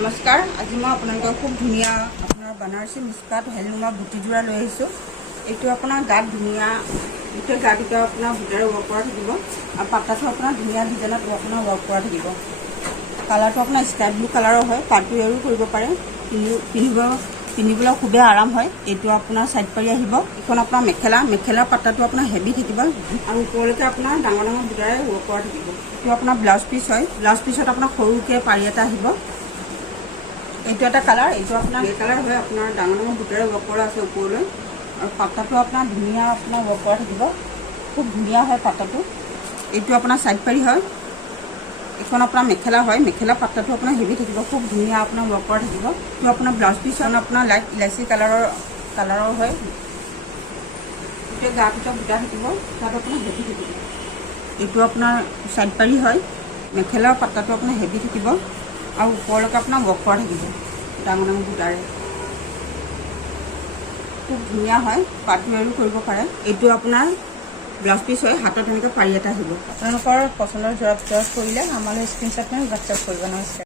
নমস্কাৰ। আজি মই আপোনালোকক খুব ধুনীয়া আপোনাৰ বানাৰসী মিস্কাত হেলুমা বুটি যোৰা লৈ আহিছোঁ। এইটো আপোনাৰ গাত ধুনীয়া গোটেই গাটো আপোনাৰ বুটাৰে ৱৰ্ক কৰা থাকিব আৰু পাতাটো আপোনাৰ ধুনীয়া ডিজাইনত আপোনাৰ ৱৰ্ক কৰা থাকিব। কালাৰটো আপোনাৰ স্কাই ব্লু কালাৰৰ হয়। পাৰ্টি ৱেৰো কৰিব পাৰে, পিন্ধিবলৈ খুবেই আৰাম হয়। এইটো আপোনাৰ চাইড পাৰি আহিব। এইখন আপোনাৰ মেখেলা পাতাটো আপোনাৰ হেভি থাকিব আৰু ওপৰলৈকে আপোনাৰ ডাঙৰ বুটাৰে ৱৰ্ক কৰা থাকিব। এইটো আপোনাৰ ব্লাউজ পিচ হয়। ব্লাউজ পিচত আপোনাৰ সৰুকৈ পাৰি এটা আহিব। এইটো এটা কালাৰ, এইটো আপোনাৰ গ্ৰে কালাৰ হয়। আপোনাৰ ডাঙৰ বুটাৰে ৱৰ্ক কৰা আছে ওপৰলৈ আৰু পাতাটো আপোনাৰ ধুনীয়া আপোনাৰ ৱৰ্ক কৰা থাকিব, খুব ধুনীয়া হয় পাতাটো। এইটো আপোনাৰ চাইড পাৰি হয়। এইখন আপোনাৰ মেখেলা হয়। মেখেলা পাতাটো আপোনাৰ হেভি থাকিব, খুব ধুনীয়া আপোনাৰ ৱৰ্ক কৰা থাকিব। এইটো আপোনাৰ ব্লাউজ পিচ আপোনাৰ লাইট ইলাচি কালাৰৰ হয়। গোটেই গাটো বুটা থাকিব, তাত আপোনাৰ হেভি থাকিব। এইটো আপোনাৰ চাইড পাৰি হয়। মেখেলাৰ পাতাটো আপোনাৰ হেভি থাকিব আৰু ওপৰলৈকে আপোনাৰ ৱৰ্ক কৰা থাকিব ডাঙৰ বুটাৰে, খুব ধুনীয়া হয়। পাৰ্টি ৱেৰো কৰিব পাৰে। এইটো আপোনাৰ ব্লাউজ পিচ হয়। হাতত এনেকৈ পাৰি এটা আহিব। আপোনালোকৰ পচন্দৰ জোৰা ভিতৰত কৰিলে আমালৈ স্ক্ৰীনশ্বট মাৰি হোৱাটছআপ কৰিব। নমস্কাৰ।